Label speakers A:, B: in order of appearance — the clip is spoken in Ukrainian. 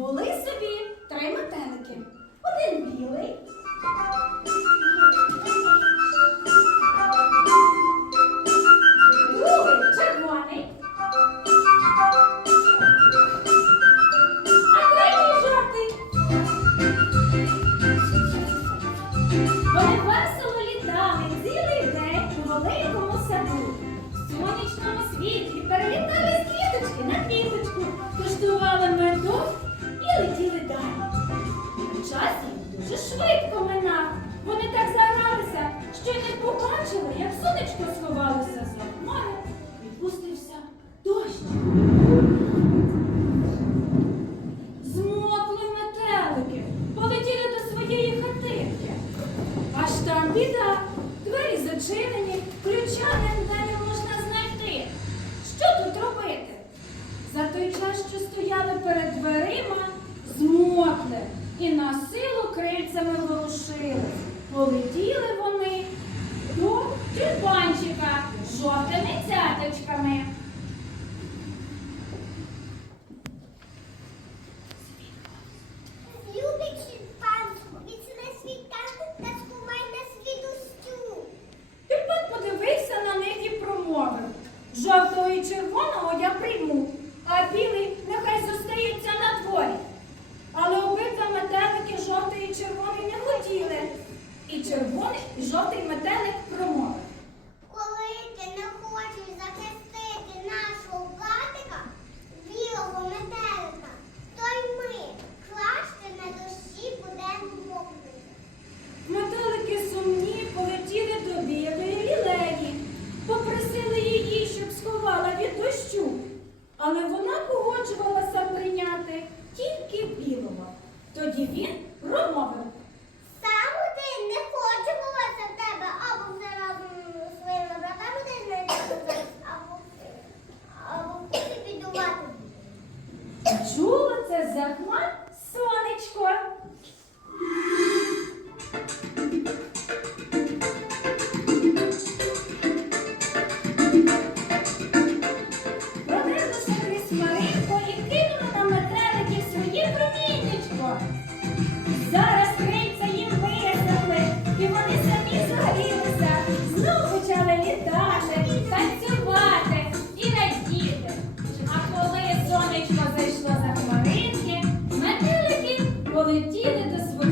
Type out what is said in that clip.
A: Були собі три метелики. Один білий, другий червоний, а третій жовтий. Вони літали цілий день у великому саду. В сонячному світлі перелітали з квіточки на квіточку, дуже швидко минав. Вони так загралися, що й не побачили, як сонечко сховалося за хмари, відпустився дощ. Змокли метелики, полетіли до своєї хатинки. Аж там біда, двері зачинені, ключа не можна знайти. Що тут робити? За той час, що стояли перед дверима, змокли і на крильцями ворушили. Полетіли вони до тюльпанчика з жовтими цяточками. Жовтого і червоного я прийму, а білий нехай зостається на дворі. Але обидва метелики жовтий і червоний не хотіли. І червоний, і жовтий метелик промовив.
B: Коли ти не хочеш захистити нашого братика, білого метелика, то й ми класти на душі будемо мокнути.
A: Метелики сумні полетіли до білої лілеї, попросили її, щоб сховала від дощу. Але вона погоджувалася прийняти тільки білого. Тоді він
B: Zach
A: one. полетіли до свого.